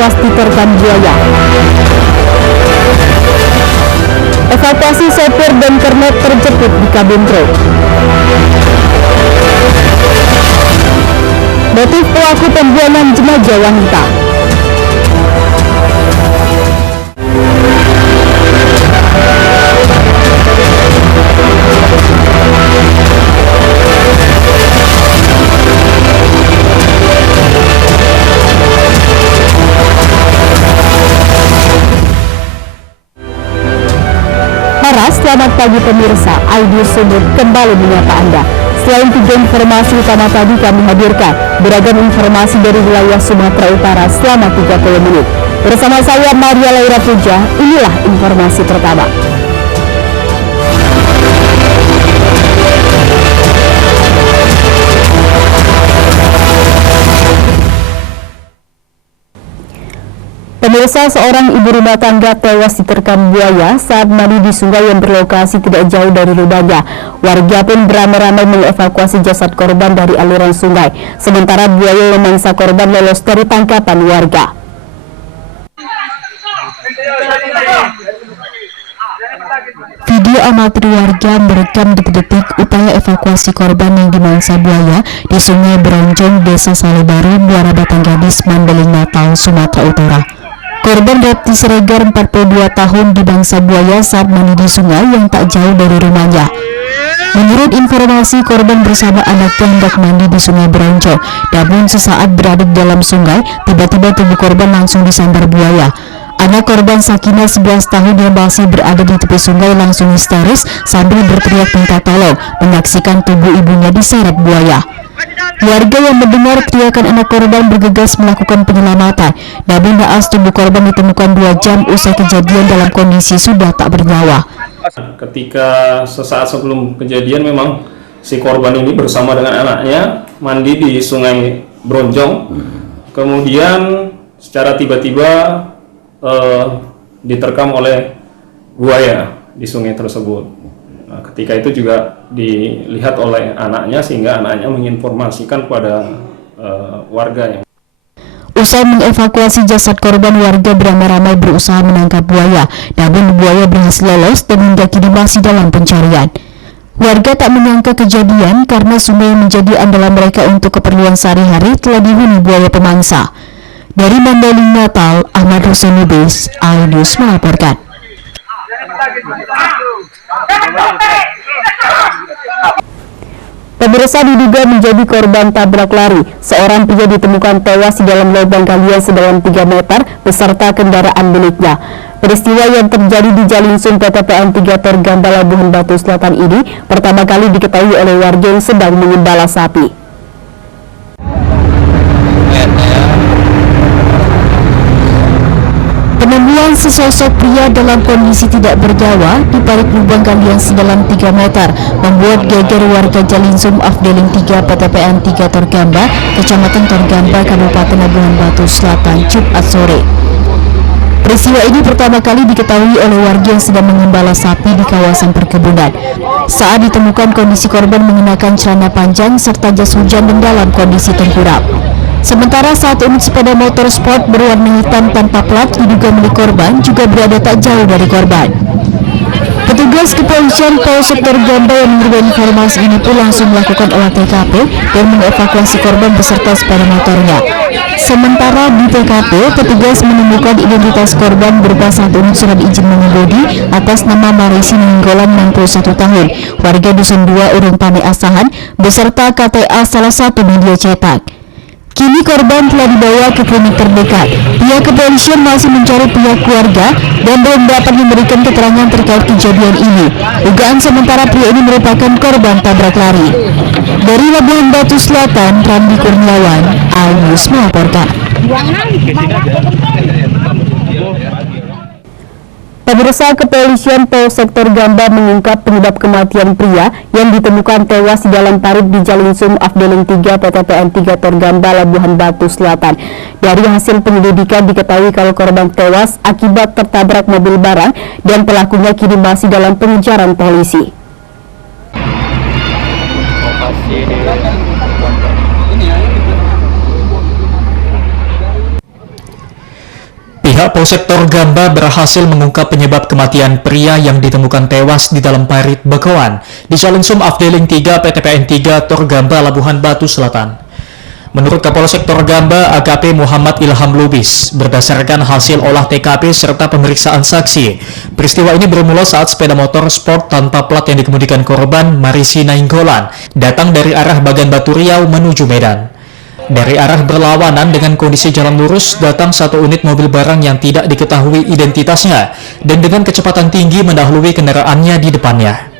tewas diterkam buaya. Evakuasi sopir dan kernet terjepit di kabin truk. Motif pelaku pembuangan jenazah wanita. Selamat pagi pemirsa, Aidil Sumut kembali menyapa Anda. Selain 3 informasi utama tadi kami hadirkan beragam informasi dari wilayah Sumatera Utara selama 30 menit. Bersama saya Maria Laura Puja, inilah informasi pertama. Pemirsa, seorang ibu rumah tangga tewas diterkam buaya saat mandi di sungai yang berlokasi tidak jauh dari rumahnya. Warga pun beramai-ramai mengevakuasi jasad korban dari aliran sungai. Sementara buaya yang memangsa korban lolos dari tangkapan warga. Video amatir warga merekam detik-detik upaya evakuasi korban yang dimangsa buaya di Sungai Bronjong, Desa Salebaru, Muara Batang Gadis, Mandeling, Natal, Sumatera Utara. Korban Repti Siregar 42 tahun dimangsa buaya saat mandi di sungai yang tak jauh dari rumahnya. Menurut informasi, korban bersama anaknya hendak mandi di Sungai Bronjong. Namun sesaat berada di dalam sungai, tiba-tiba tubuh korban langsung disambar buaya. Anak korban Sakinah 11 tahun yang masih berada di tepi sungai langsung histeris sambil berteriak minta tolong menyaksikan tubuh ibunya diseret buaya. Warga yang mendengar teriakan anak korban bergegas melakukan penyelamatan. Namun naas tubuh korban ditemukan 2 jam usai kejadian dalam kondisi sudah tak bernyawa. Ketika sesaat sebelum kejadian memang si korban ini bersama dengan anaknya mandi di Sungai Bronjong. Kemudian secara tiba-tiba diterkam oleh buaya di sungai tersebut. Nah, ketika itu juga dilihat oleh anaknya sehingga anaknya menginformasikan kepada warga yang. Usai mengevakuasi jasad korban, warga beramai-ramai berusaha menangkap buaya. Namun buaya berhasil lolos dan hingga kini masih dalam pencarian. Warga tak menyangka kejadian karena sungai yang menjadi andalan mereka untuk keperluan sehari-hari telah dihuni buaya pemangsa. Dari Mandeling, Natal, Ahmad Hussein Lubis, iNews melaporkan. Pemirsa, diduga menjadi korban tabrak lari. Seorang pria ditemukan tewas di dalam lubang galian sedalam 3 meter beserta kendaraan miliknya. Peristiwa yang terjadi di Jalinsum PTPN 3 Torgamba, Labuhan Batu Selatan ini pertama kali diketahui oleh warga yang sedang mengembala sapi. Penemuan sesosok pria dalam kondisi tidak bernyawa di balik lubang galian sedalam 3 meter membuat geger warga Jalinsum Afdeling 3 PTPN 3 Torgamba, Kecamatan Torgamba, Kabupaten Labuhan Batu Selatan, Jumat sore. Peristiwa ini pertama kali diketahui oleh warga yang sedang mengembala sapi di kawasan perkebunan. Saat ditemukan, kondisi korban mengenakan celana panjang serta jas hujan dan dalam kondisi tengkurap. Sementara saat unit sepeda motor sport berwarna hitam tanpa plat diduga milik korban juga berada tak jauh dari korban. Petugas kepolisian Polsek Torgamba yang menerima informasi ini pun langsung melakukan olah TKP dan mengevakuasi korban beserta sepeda motornya. Sementara di TKP, petugas menemukan identitas korban berupa 1 unit surat izin mengemudi atas nama Marisi Ninggolan 61 tahun, warga Dusun 2 Urung Pane Asahan, beserta KTA salah satu media cetak. Kini korban telah dibawa ke klinik terdekat. Pihak kepolisian masih mencari pihak keluarga dan belum dapat memberikan keterangan terkait kejadian ini. Dugaan sementara pria ini merupakan korban tabrak lari. Dari Labuhan Batu Selatan, Randi Kurniawan, iNews melaporkan. Pemirsa, kepolisian Polsek Torgamba mengungkap penyebab kematian pria yang ditemukan tewas di dalam parit di Jalinsum Afdeling 3 PTPN 3 Torgamba, Labuhan Batu Selatan. Dari hasil penyelidikan diketahui kalau korban tewas akibat tertabrak mobil barang dan pelakunya kini masih dalam pengejaran polisi. Pihak Polsek Torgamba berhasil mengungkap penyebab kematian pria yang ditemukan tewas di dalam parit Bekowan di Jalan Sum Afdeling 3 PTPN 3 Torgamba, Labuhan Batu Selatan. Menurut Kapolsek Torgamba AKP Muhammad Ilham Lubis, berdasarkan hasil olah TKP serta pemeriksaan saksi, peristiwa ini bermula saat sepeda motor sport tanpa plat yang dikemudikan korban Marisi Nainggolan datang dari arah Bagan Batu Riau menuju Medan. Dari arah berlawanan dengan kondisi jalan lurus, datang satu unit mobil barang yang tidak diketahui identitasnya dan dengan kecepatan tinggi mendahului kendaraannya di depannya.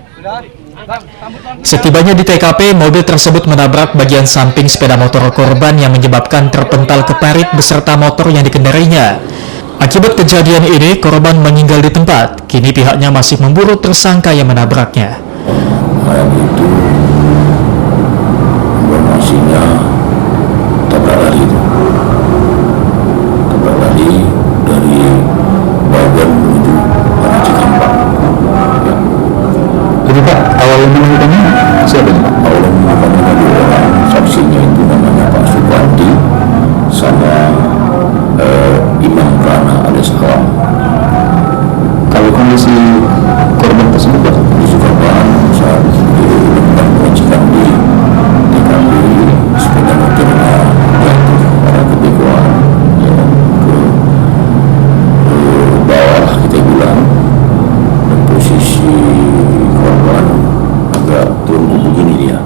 Setibanya di TKP, mobil tersebut menabrak bagian samping sepeda motor korban yang menyebabkan terpental ke parit beserta motor yang dikendarainya. Akibat kejadian ini, korban meninggal di tempat. Kini pihaknya masih memburu tersangka yang menabraknya. Malam itu informasinya tabrak lari dari Bagan menuju arah Cikampek. Ya. Jadi Pak, awalnya menemukannya siapa Pak? Awalnya menemukannya ada dua orang, saksinya itu namanya Pak Supardi sama Imam Prana alias Alam. Kalau kondisi korban tersebut Pak? Kondisi korban saat ditemukan pengecekan di TKP, sepeda motornya jatuh arah ke Bekowan, ya, ke bawah kita bilang, dan posisi korban agak turun begini dia.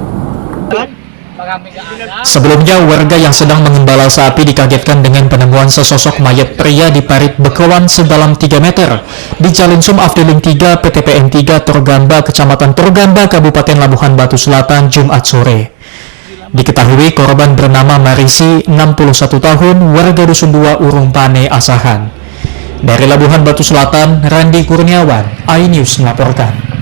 Sebelumnya, warga yang sedang mengembala sapi dikagetkan dengan penemuan sesosok mayat pria di parit Bekowan sedalam 3 meter di Jalan Sum Afdeling 3 PTPN 3 Torgamba, Kecamatan Torgamba, Kabupaten Labuhan Batu Selatan, Jumat sore. Diketahui korban bernama Marisi, 61 tahun, warga Dusun 2 Urung Pane, Asahan. Dari Labuhan Batu Selatan, Randi Kurniawan, iNews melaporkan.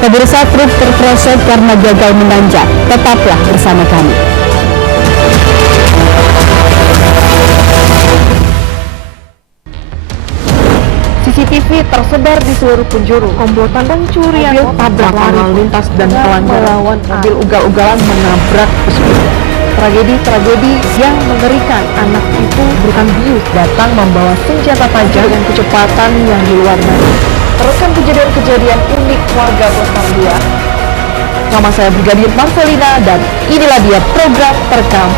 Pemirsa, truk terpleset karena gagal menanjak. Tetaplah bersama kami. CCTV tersebar di seluruh penjuru. Komplotan pencurian mobil tabrakan lalu lintas dan melawan mobil ugal-ugalan menabrak pesepeda. Tragedi yang mengerikan. Anak itu bukan bius, datang membawa senjata tajam dengan kecepatan yang di luar batas. Teruskan kejadian-kejadian unik warga Bostar 2. Nama saya Brigadir Marcelina dan inilah dia program terekam.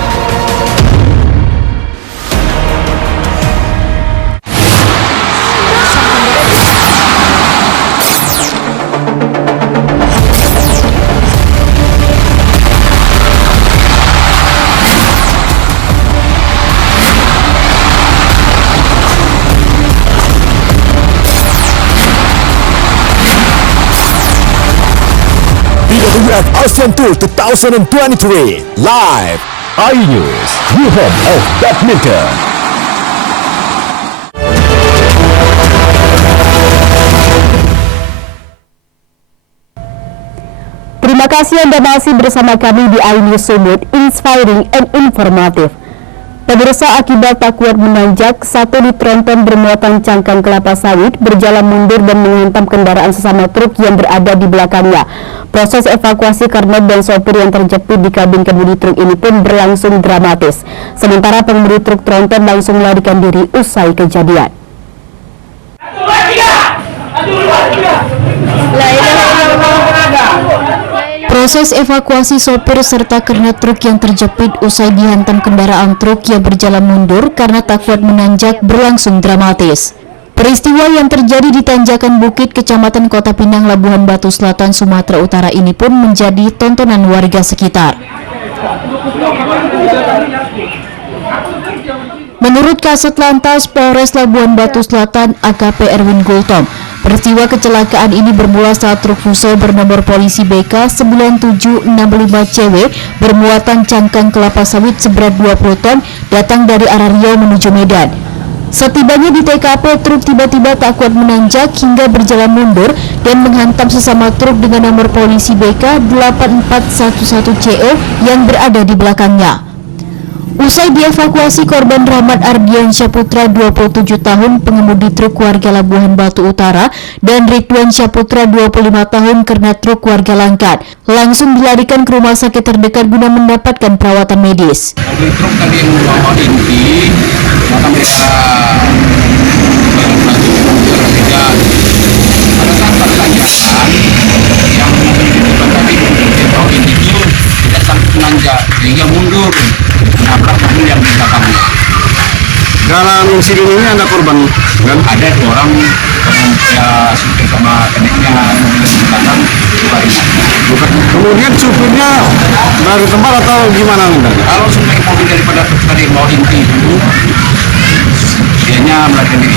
BWF ASEAN Tour 2023 live iNews, new home of badminton. Terima kasih Anda masih bersama kami di iNews Sumut, inspiring and informative. Pemirsa, akibat tak kuat menanjak, satu unit tronton bermuatan cangkang kelapa sawit berjalan mundur dan menghantam kendaraan sesama truk yang berada di belakangnya. Proses evakuasi kernet dan sopir yang terjepit di kabin kemudi truk ini pun berlangsung dramatis. Sementara pengemudi truk tronton langsung melarikan diri usai kejadian. Proses evakuasi sopir serta kernet truk yang terjepit usai dihantam kendaraan truk yang berjalan mundur karena tak kuat menanjak berlangsung dramatis. Peristiwa yang terjadi di Tanjakan Bukit, Kecamatan Kota Pinang, Labuhan Batu Selatan, Sumatera Utara ini pun menjadi tontonan warga sekitar. Menurut Kasat Lantas Polres Labuhan Batu Selatan AKP Erwin Gultom, peristiwa kecelakaan ini bermula saat truk fuso bernomor polisi BK 9765CW bermuatan cangkang kelapa sawit seberat 20 ton datang dari arah Riau menuju Medan. Setibanya di TKP, truk tiba-tiba tak kuat menanjak hingga berjalan mundur dan menghantam sesama truk dengan nomor polisi BK 8411CO yang berada di belakangnya. Usai dievakuasi, korban Rahmat Ardian Syaputra 27 tahun pengemudi truk warga Labuhan Batu Utara dan Ridwan Syaputra 25 tahun kernet truk warga Langkat langsung dilarikan ke rumah sakit terdekat guna mendapatkan perawatan medis. Mobil truk tadi yang membawa inti, maka mereka pada saat pertanyakan yang mobil itu tadi membawa inti itu tidak sampai menanjak sehingga mundur menabrak mobil yang di belakangnya. Dalam insiden ini ada korban kan? Ada 2 orang, ya supir sama keneknya mobil di belakang luka ringan. Kemudian supirnya dari tempat atau gimana? Kalau supir mobil daripada truk tadi bawa inti itu, dianya melarikan diri.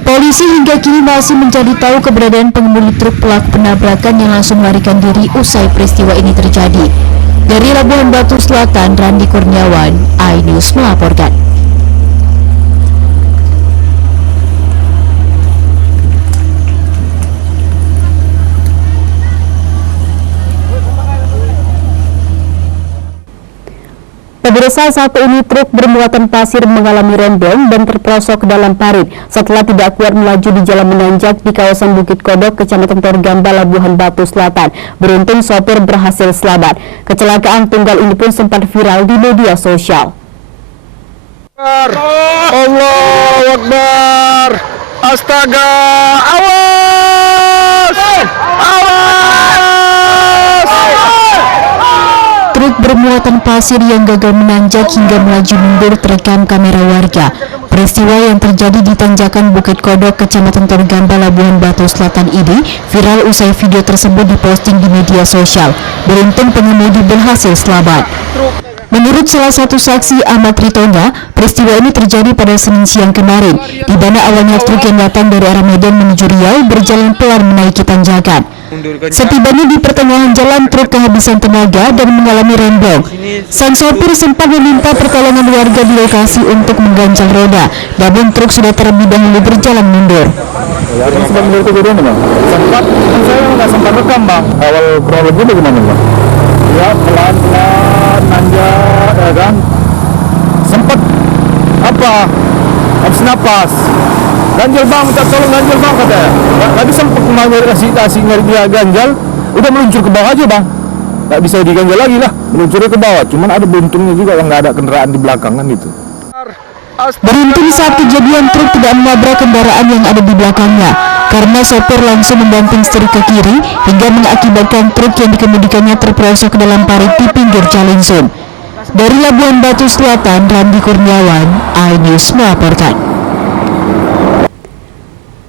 Polisi hingga kini masih mencari tahu keberadaan pengemudi truk pelaku penabrakan yang langsung melarikan diri usai peristiwa ini terjadi. Dari Labuhan Batu Selatan, Randi Kurniawan, iNews melaporkan. Pemirsa, satu unit truk bermuatan pasir mengalami remblong dan terperosok ke dalam parit setelah tidak kuat melaju di jalan menanjak di kawasan Bukit Kodok, Kecamatan Torgamba, Labuhan Batu Selatan. Beruntung sopir berhasil selamat. Kecelakaan tunggal ini pun sempat viral di media sosial. Allahu Akbar. Astaga. Awas. Truk bermuatan pasir yang gagal menanjak hingga melaju mundur terekam kamera warga. Peristiwa yang terjadi di tanjakan Bukit Kodok, Kecamatan Torgamba, Labuhan Batu Selatan ini viral usai video tersebut diposting di media sosial. Beruntung pengemudi berhasil selamat. Menurut salah satu saksi, Ahmad Ritonya, peristiwa ini terjadi pada Senin siang kemarin, di mana awalnya truk yang datang dari arah Medan menuju Riau berjalan pelan menaiki tanjakan. Setibanya di pertengahan jalan, truk kehabisan tenaga dan mengalami remblong. Sang sopir sempat meminta pertolongan warga di lokasi untuk mengganjal roda, namun truk sudah terlebih dahulu berjalan mundur. Ya, sempat melihat kejadian bang? Sempat, saya nggak sempat rekam bang. Awal kronologi bagaimana bang? Ya pelan-pelan nanjak, ya kan? Sempat habis napas. Ganjal bang, minta tolong ganjal bang katanya. Nggak bisa kasih nyari dia ganjal, udah meluncur ke bawah aja bang. Nggak bisa diganjal lagi lah, meluncurnya ke bawah. Cuman ada beruntungnya juga yang nggak ada kendaraan di belakang kan itu. Beruntung saat kejadian truk tidak menabrak kendaraan yang ada di belakangnya, karena sopir langsung membanting setir ke kiri hingga mengakibatkan truk yang dikemudikannya terperosok ke dalam parit di pinggir Jalan Sum. Dari Labuhan Batu Selatan, Randi Kurniawan, iNews melaporkan.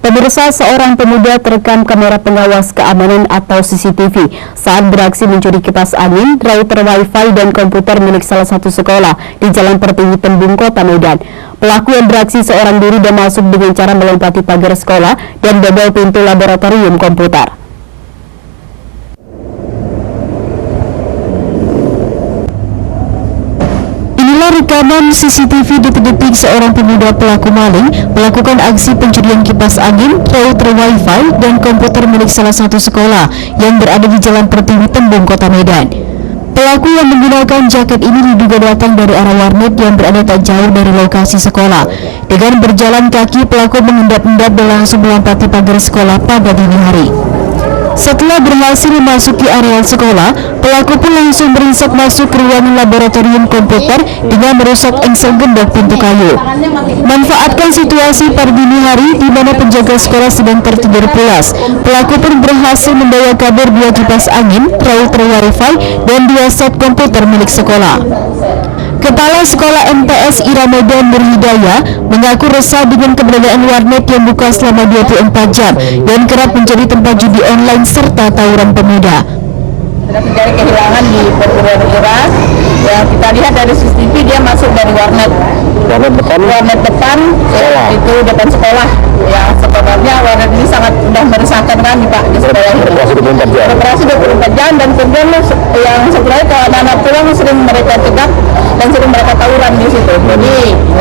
Pemirsa, seorang pemuda terekam kamera pengawas keamanan atau CCTV saat beraksi mencuri kipas angin, router wifi dan komputer milik salah satu sekolah di Jalan Pertiwi Tembung, Kota Medan. Pelaku yang beraksi seorang diri dan masuk dengan cara melompati pagar sekolah dan bobol pintu laboratorium komputer. Rekaman CCTV detik-detik seorang pemuda pelaku maling melakukan aksi pencurian kipas angin, router wifi, dan komputer milik salah satu sekolah yang berada di Jalan Pertiwi Tembung, Kota Medan. Pelaku yang menggunakan jaket ini diduga datang dari arah warnet yang berada tak jauh dari lokasi sekolah. Dengan berjalan kaki, pelaku mengendap-endap dan langsung melompati pagar sekolah pada dini hari. Setelah berhasil memasuki area sekolah, pelaku pun langsung beringsek masuk ke ruangan laboratorium komputer dengan merusak engsel gembok pintu kayu. Manfaatkan situasi pada dini hari di mana penjaga sekolah sedang tertidur pulas, pelaku pun berhasil membawa kabur 2 kipas angin, router wifi, dan 2 set komputer milik sekolah. Kepala Sekolah MTS Ira Medan Nur Hidayah mengaku resah dengan keberadaan warnet yang buka selama 24 jam dan kerap menjadi tempat judi online serta tawuran pemuda. Terjadi kehilangan di perguruan Ira, yang kita lihat dari CCTV dia masuk dari warnet depan itu depan sekolah. Ya sebenarnya warnet ini sangat sudah meresahkan kan Pak di sekolah ini. Operasi 24 jam dan kemudian yang sebenarnya kalau anak-anak pulang sering mereka cegah dan sering mereka tawuran di situ. Jadi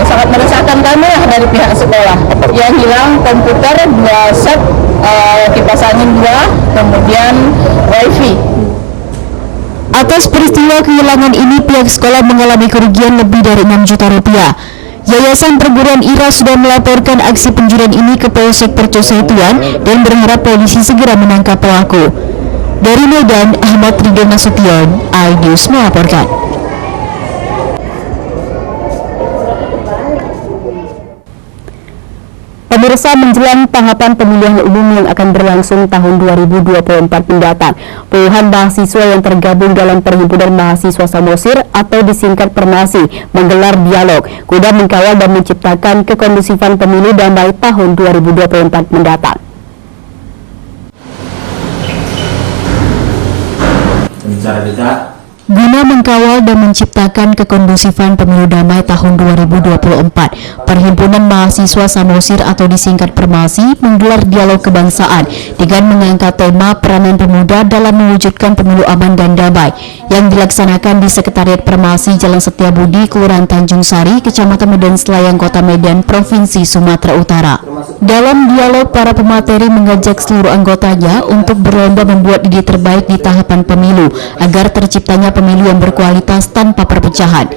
sangat meresahkan kami lah dari pihak sekolah. Yang hilang komputer 2 set, kipas angin 2, kemudian wifi. Atas peristiwa kehilangan ini, pihak sekolah mengalami kerugian lebih dari 6 juta rupiah. Yayasan Perguruan Ira sudah melaporkan aksi pencurian ini ke Polsek Percosa Tuan dan berharap polisi segera menangkap pelaku. Dari Medan, Ahmad Ridho Nasution, iNews melaporkan. Pemirsa, menjelang tahapan pemilihan umum yang akan berlangsung tahun 2024 mendatang, puluhan mahasiswa yang tergabung dalam Perhimpunan Mahasiswa Samosir atau disingkat Permasi menggelar dialog guna mengkawal dan menciptakan kekondusifan pemilu damai tahun 2024 mendatang. Guna mengkawal dan menciptakan kekondusifan pemilu damai tahun 2024, Perhimpunan Mahasiswa Samosir atau disingkat Permasi menggelar dialog kebangsaan dengan mengangkat tema peranan pemuda dalam mewujudkan pemilu aman dan damai yang dilaksanakan di Sekretariat Permasi Jalan Setiabudi, Kelurahan Tanjung Sari, Kecamatan Medan Selayang, Kota Medan, Provinsi Sumatera Utara. Dalam dialog, para pemateri mengajak seluruh anggotanya untuk berlomba membuat ide terbaik di tahapan pemilu agar terciptanya pemilu yang berkualitas tanpa perpecahan.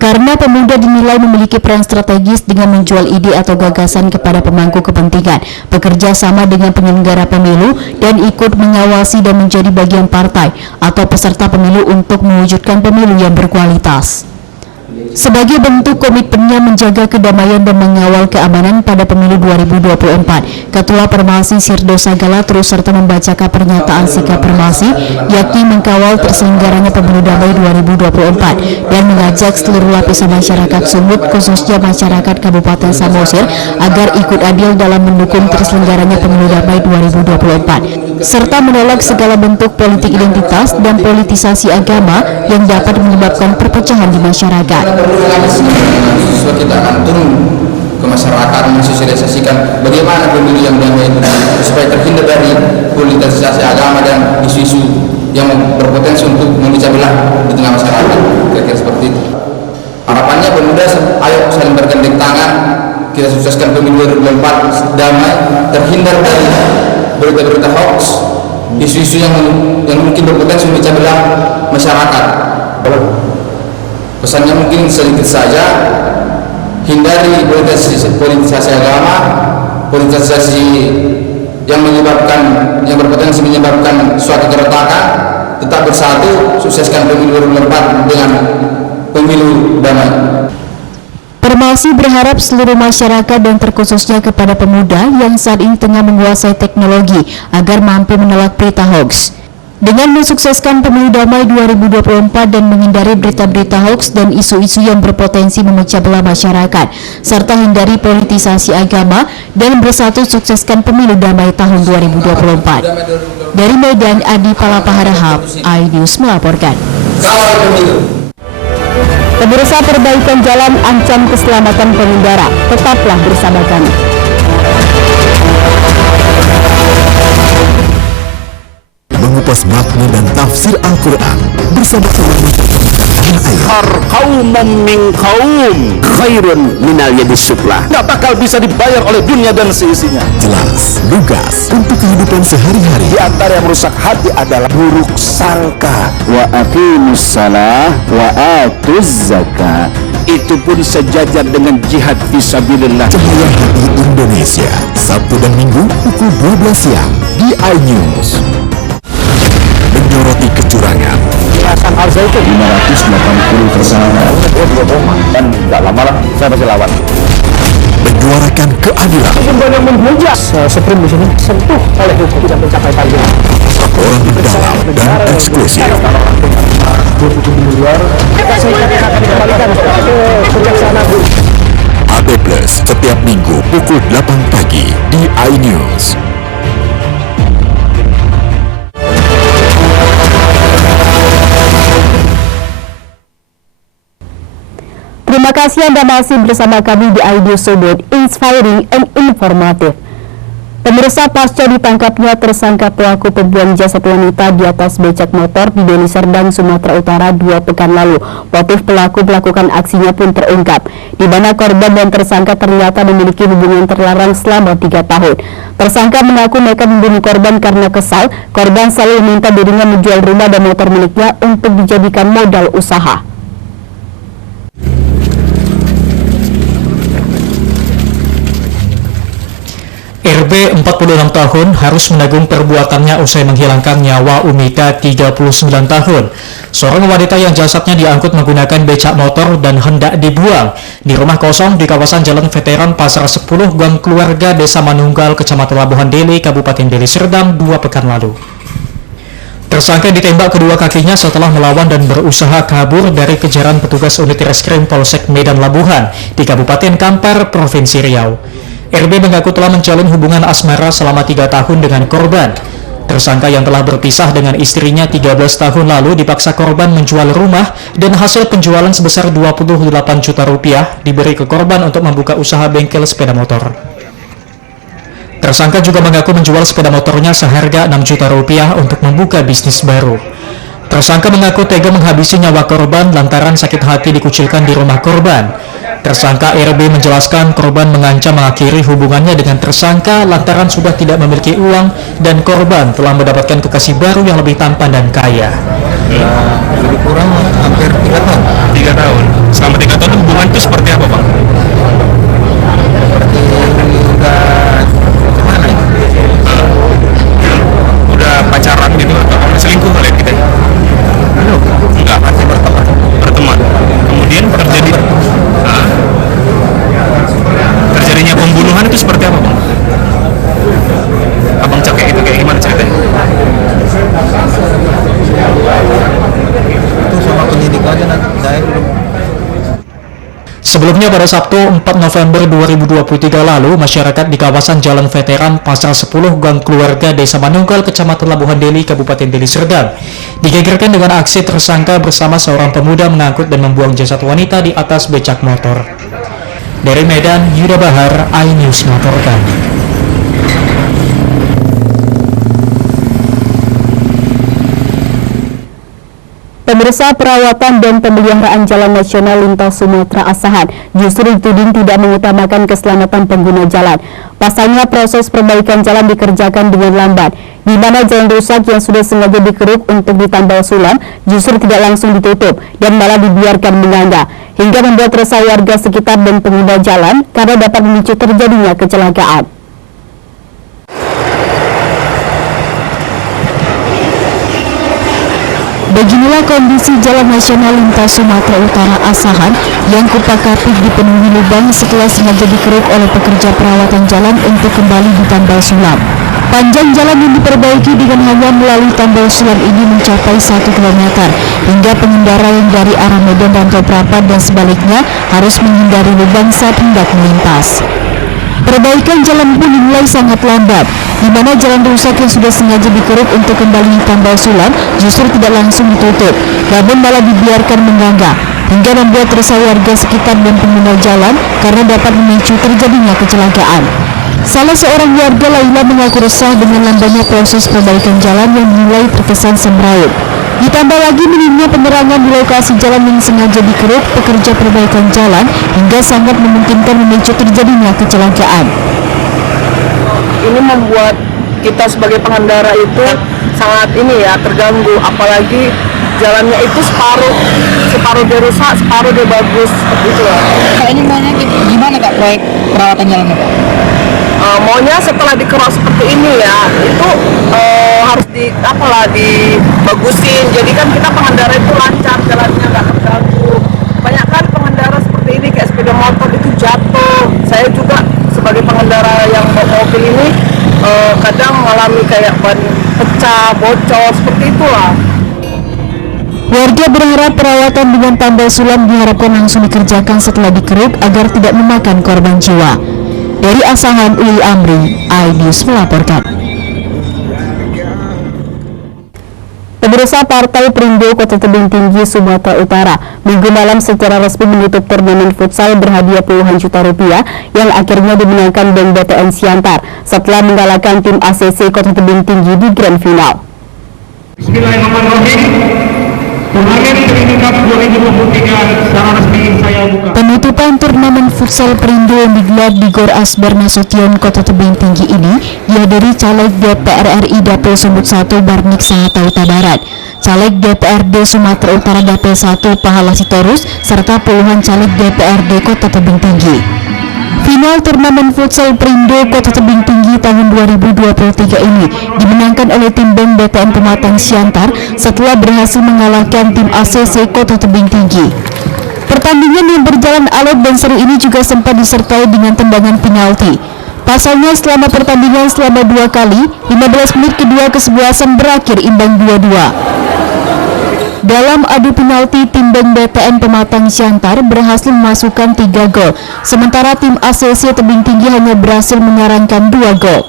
Karena pemuda dinilai memiliki peran strategis dengan menjual ide atau gagasan kepada pemangku kepentingan, bekerja sama dengan penyelenggara pemilu, dan ikut mengawasi dan menjadi bagian partai atau peserta pemilu untuk mewujudkan pemilu yang berkualitas. Sebagai bentuk komitmennya menjaga kedamaian dan mengawal keamanan pada pemilu 2024, Ketua Permasi Sirdo Sagala terus serta membacakan pernyataan sikap Permasi, yakni mengkawal terselenggaranya pemilu damai 2024 dan mengajak seluruh lapisan masyarakat Sumut, khususnya masyarakat Kabupaten Samosir, agar ikut adil dalam mendukung terselenggaranya pemilu damai 2024, serta menolak segala bentuk politik identitas dan politisasi agama yang dapat menyebabkan perpecahan di masyarakat. Mahasiswa kita akan turun ke masyarakat mensosialisasikan bagaimana pemilu yang damai itu supaya terhindar dari politisasi agama dan isu-isu yang berpotensi untuk memecah belah di tengah masyarakat. Kira-kira seperti itu. Harapannya pemuda, ayo saling bergandeng tangan, kita sukseskan pemilu 2024 damai, terhindar dari berita-berita hoax, isu-isu yang mungkin berpotensi memecah belah masyarakat. Pesannya mungkin sedikit saja, hindari politisasi agama, politisasi yang berpotensi menyebabkan suatu keretakan, tetap bersatu, sukseskan pemilu 2024 dengan pemilu damai. Permasi berharap seluruh masyarakat dan terkhususnya kepada pemuda yang saat ini tengah menguasai teknologi agar mampu menolak berita hoax. Dengan mensukseskan pemilu damai 2024 dan menghindari berita-berita hoax dan isu-isu yang berpotensi memecah belah masyarakat, serta hindari politisasi agama dan bersatu sukseskan pemilu damai tahun 2024. Dari Medan, Adi Palapaharahap, iNews melaporkan. Pemirsa, perbaikan jalan ancam keselamatan pengendara. Tetaplah bersama kami. Mengupas makna dan tafsir Al-Quran bersama kaum min kaum khairun minal yadi sufla. Nggak bakal bisa dibayar oleh dunia dan seisinya. jelas, lugas untuk kehidupan sehari-hari. Di antara yang merusak hati adalah buruk sangka. Wa aqimus salah wa atuz zakat. Itu pun sejajar dengan jihad fisabilillah. Cahaya Hati Indonesia, Sabtu dan Minggu pukul 12 siang di iNews. Menyoroti kecurangan. Hasan Al-Zaitun 580 tersangka. Dan nggak lama lah saya pasti lawan. Menyuarakan keadilan. Yang menghujat Supreme di sini sentuh oleh hukum tidak mencapai target. Laporan mendalam dan eksklusif. 27 miliar. Saya akan dikembalikan ke Kejaksaan Agung. AB Plus setiap Minggu pukul 8 pagi di iNews. Terima kasih Anda masih bersama kami di iNews Sumut, inspiring and informative. Pemirsa, pasca ditangkapnya tersangka pelaku pembuang jasad wanita di atas becak motor di Deli Serdang, Sumatera Utara 2 pekan lalu, motif pelaku melakukan aksinya pun terungkap, di mana korban dan tersangka ternyata memiliki hubungan terlarang selama 3 tahun. Tersangka mengaku nekat membunuh korban karena kesal. Korban selalu meminta dirinya menjual rumah dan motor miliknya untuk dijadikan modal usaha. RB 46 tahun harus menanggung perbuatannya usai menghilangkan nyawa Umika 39 tahun. Seorang wanita yang jasadnya diangkut menggunakan becak motor dan hendak dibuang di rumah kosong di kawasan Jalan Veteran Pasar 10 Gang Keluarga Desa Manunggal, Kecamatan Labuhan Deli, Kabupaten Deli Serdang 2 pekan lalu. Tersangka ditembak kedua kakinya setelah melawan dan berusaha kabur dari kejaran petugas unit reskrim Polsek Medan Labuhan di Kabupaten Kampar, Provinsi Riau. RB mengaku telah menjalin hubungan asmara selama 3 tahun dengan korban. Tersangka yang telah berpisah dengan istrinya 13 tahun lalu dipaksa korban menjual rumah dan hasil penjualan sebesar 28 juta rupiah diberi ke korban untuk membuka usaha bengkel sepeda motor. Tersangka juga mengaku menjual sepeda motornya seharga 6 juta rupiah untuk membuka bisnis baru. Tersangka mengaku tega menghabisi nyawa korban lantaran sakit hati dikucilkan di rumah korban. Tersangka RB menjelaskan korban mengancam mengakhiri hubungannya dengan tersangka lantaran sudah tidak memiliki uang dan korban telah mendapatkan kekasih baru yang lebih tampan dan kaya. Lebih kurang hampir 3 tahun. 3 tahun. Selama 3 tahun hubungan itu seperti apa, Bang? Seperti udah gimana ya? Udah pacaran gitu atau selingkuh kalian kita? Enggak, masih berteman. berteman. Kemudian terjadinya pembunuhan itu seperti apa, Bang? Abang cek kayak gitu, kayak gimana ceritanya? Itu sama penyidikannya nanti saya belum. Sebelumnya pada Sabtu 4 November 2023 lalu, masyarakat di kawasan Jalan Veteran Pasar 10 Gang Keluarga Desa Manunggal, Kecamatan Labuhan Deli, Kabupaten Deli Serdang, digegerkan dengan aksi tersangka bersama seorang pemuda mengangkut dan membuang jasad wanita di atas becak motor. Dari Medan, Yuda Bahar, iNews melaporkan. Pemirsa, perawatan dan pemeliharaan Jalan Nasional Lintas Sumatera Asahan justru dituding tidak mengutamakan keselamatan pengguna jalan. Pasalnya proses perbaikan jalan dikerjakan dengan lambat, di mana jalan rusak yang sudah sengaja dikeruk untuk ditambal sulam justru tidak langsung ditutup dan malah dibiarkan menganga, hingga membuat resah warga sekitar dan pengguna jalan karena dapat memicu terjadinya kecelakaan. Beginilah kondisi Jalan Nasional Lintas Sumatera Utara Asahan yang kupak-kapik dipenuhi lubang setelah sengaja dikeruk oleh pekerja perawatan jalan untuk kembali ditambal sulam. Panjang jalan yang diperbaiki dengan hanya melalui tambal sulam ini mencapai 1 km, hingga pengendara yang dari arah Medan dan Toprapan dan sebaliknya harus menghindari lubang saat hendak melintas. Perbaikan jalan pun dimulai sangat lambat, di mana jalan rusak yang sudah sengaja dikeruk untuk kembali tambal sulam justru tidak langsung ditutup, namun malah dibiarkan menganga, hingga membuat resah warga sekitar dan pengguna jalan karena dapat memicu terjadinya kecelakaan. Salah seorang warga Laila mengaku resah dengan lambannya proses perbaikan jalan yang mulai terkesan semrawut. Ditambah lagi minimnya penerangan di lokasi jalan yang sengaja dikeruk pekerja perbaikan jalan hingga sangat memungkinkan memicu terjadinya kecelakaan. Ini membuat kita sebagai pengendara itu sangat terganggu, apalagi jalannya itu separuh dia rusak, separuh dia bagus, seperti itu lah. Ini maunya gimana Kak proyek perawatan jalannya Kak? Maunya setelah dikerok seperti ini ya, itu harus dibagusin. Jadi kan kita pengendara itu lancar, jalannya nggak terganggu. Banyak kan pengendara seperti ini kayak sepeda motor itu jatuh. Saya juga sebagai pengendara yang bawa mobil ini kadang mengalami kayak ban pecah, bocor, seperti itulah. Warga berharap perawatan dengan tambal sulam diharapkan langsung dikerjakan setelah dikeruk agar tidak memakan korban jiwa. Dari Asahan, Uli Amri, iNews melaporkan. Pemirsa, Partai Perindo Kota Tebing Tinggi, Sumatera Utara minggu malam secara resmi menutup turnamen futsal berhadiah puluhan juta rupiah yang akhirnya dimenangkan Bank BTN Siantar setelah mengalahkan tim ACC Kota Tebing Tinggi di Grand Final. Bismillahirrahmanirrahim. Turnamen Perindo Cup 2023 secara resmi saya buka. Penutupan turnamen futsal Perindo yang digelar di Gor Asbar Nasution Kota Tebing Tinggi ini dihadiri caleg DPR RI Dapil Sumut 1 Barnik Sahata Utara Barat, caleg DPRD Sumatera Utara Dapil 1 Pahala Sitorus, serta puluhan caleg DPRD Kota Tebing Tinggi. Final turnamen futsal Perindo Kota Tebing Tinggi tahun 2023 ini dimenangkan oleh tim Bank BTN Pematang Siantar setelah berhasil mengalahkan tim ACC Kota Tebing Tinggi. Pertandingan yang berjalan alot dan seru ini juga sempat disertai dengan tendangan penalti. Pasalnya selama pertandingan selama 2 kali, 15 menit kedua kesebelasan berakhir imbang 2-2. Dalam adu penalti, tim Bank BTN Pematang Siantar berhasil memasukkan 3 gol, sementara tim ACC Tebing Tinggi hanya berhasil mengarangkan 2 gol.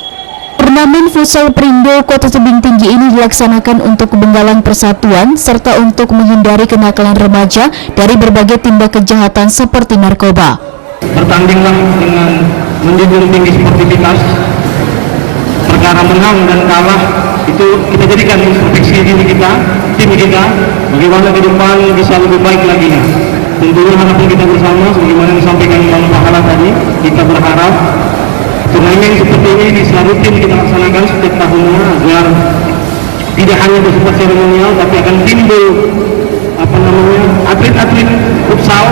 Turnamen futsal Perindo Kota Tebing Tinggi ini dilaksanakan untuk pembenggalan persatuan serta untuk menghindari kenakalan remaja dari berbagai tindak kejahatan seperti narkoba. Bertandinglah dengan menjunjung tinggi sportivitas. Perkara menang dan kalah itu kita jadikan introspeksi diri kita, tim kita, bagaimana ke depan bisa lebih baik lagi. Tentunya harapan kita bersama, sebagaimana disampaikan Bang Pahala tadi, kita berharap turnamen seperti ini bisa rutin kita laksanakan setiap tahunnya agar tidak hanya bersifat seremonial, tapi akan timbul atlet-atlet futsal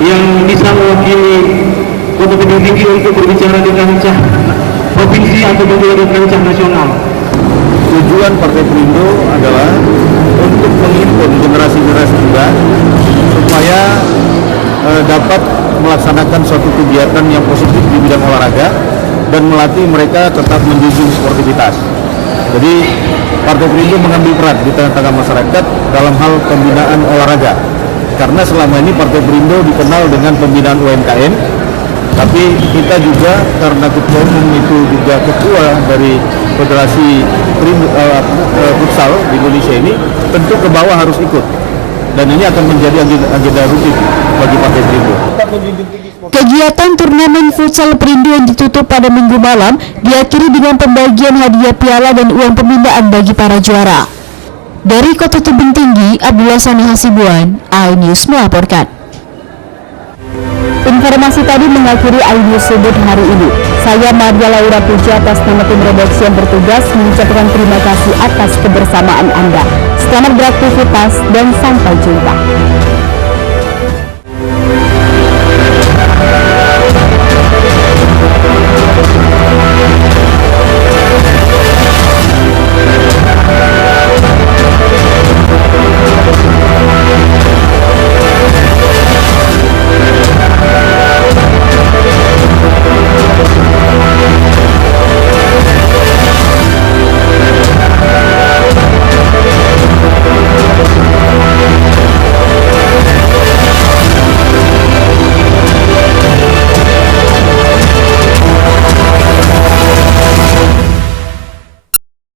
yang bisa mewakili Kota Tebing Tinggi untuk berbicara di kancah provinsi atau juga di kancah nasional. Tujuan Partai Perindo adalah untuk menghimpun generasi-generasi muda supaya dapat melaksanakan suatu kegiatan yang positif di bidang olahraga dan melatih mereka tetap menjunjung sportivitas. Jadi Partai Perindo mengambil peran di tengah-tengah masyarakat dalam hal pembinaan olahraga. Karena selama ini Partai Perindo dikenal dengan pembinaan UMKM, tapi kita juga karena ketua umum itu juga ketua dari Federasi Futsal di Indonesia ini, tentu ke bawah harus ikut. Dan ini akan menjadi agenda rutin bagi Partai Perindo. Kegiatan turnamen futsal Perindo yang ditutup pada minggu malam diakhiri dengan pembagian hadiah piala dan uang pembinaan bagi para juara. Dari Kota Tebing Tinggi, Abdullah Sani Hasibuan, iNews melaporkan. Informasi tadi mengakhiri iNews Sudut hari ini. Saya Maria Laura Puja atas nama tim redaksi yang bertugas mengucapkan terima kasih atas kebersamaan Anda. Selamat beraktivitas dan sampai jumpa.